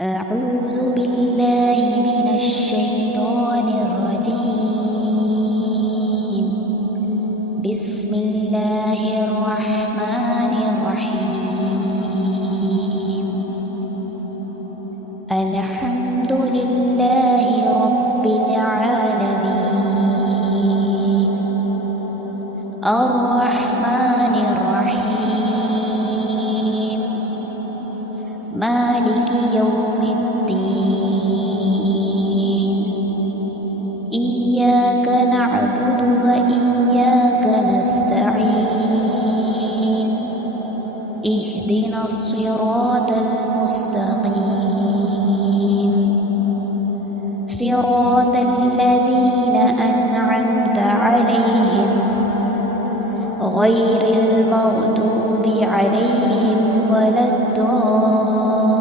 أعوذ بالله من الشيطان الرجيم. بسم الله الرحمن الرحيم. الحمد لله رب العالمين الرحمن الرحيم مالك يوم الدين. إياك نعبد وإياك نستعين. اهدنا الصراط المستقيم صراط الذين أنعمت عليهم غير المغضوب عليهم ولا الضالين.